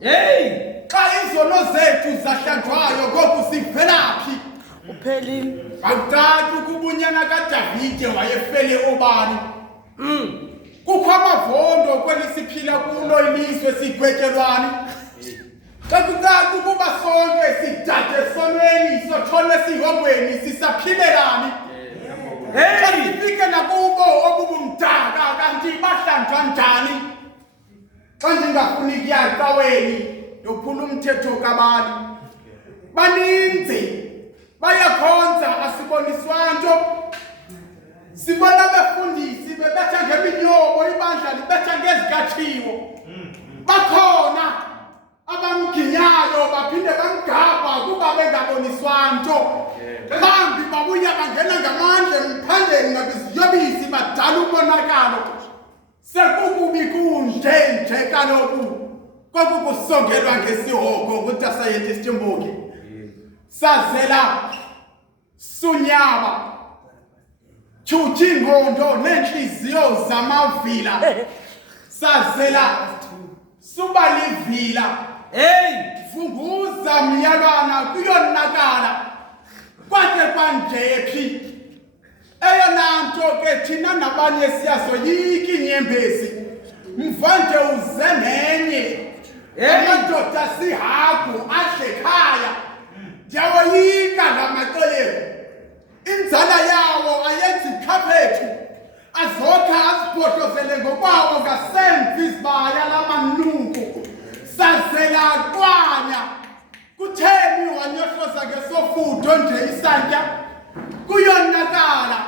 Hey! Xa izono zethu zahlanjwayo kodwa sivelaphi? Uphelile. Akucaci ukuba unyana kaDavide wayefele obani. Kukho amavondo kwelisiphila kulo ilizwe sigwetyelwani. Kakucaci ukuba sonke sidade sonweni sothole sihogweni sisaphilelani. Xa sifike nakubo obubumdaka kanti bahlanjwa njani. Xa ndingafuni kuya caweni ndophula umthetho kabani. Baninzi bayakhonza asiboniswa nto. Sibona abefundisi bebetha ngeminyobo ibandla libetha ngezikathiwo. Bakhona abamginyayo baphinde bamgabha kuba bengaboniswa nto. Bambi babuya bangena ngamandla emphandeni ngabiziyobisi badala ubonakalo. Sekukubi kunje kaloku. Kwakukusongelwa ngesihoko kuTasayethi Stimboki. Sazela Sunyaba. Chuchi ngondo nenhliziyo zamavila. Sazela Subalivila. Hey! Funguza miyalwana kuyonakala. Kwade kwanjephi. Eyona nto ke thina nabanye siyasoyika inyembezi. Mvanje uze ngenye. Amadoda sihagu asekhaya. Ndiyawoyika lamaxelelo. Inzala yawo ayenzi ikhaphethu. Azokha azibhodozele ngokwawo ngasemva izibaya lamanuku. Sazela kwanya. Kutheni wanyohloza ngesofudo nje isantya? Kuyonakala.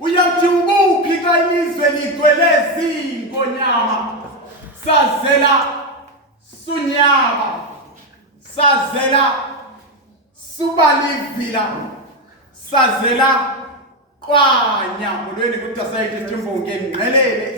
Uyathi ubuphi xa ilizwe ligcwele zinkonyama. Sazela Sunyaba. Sazela Subalivila. Sazela kwanya molweni kuTasayethi Stimboki ngqelele.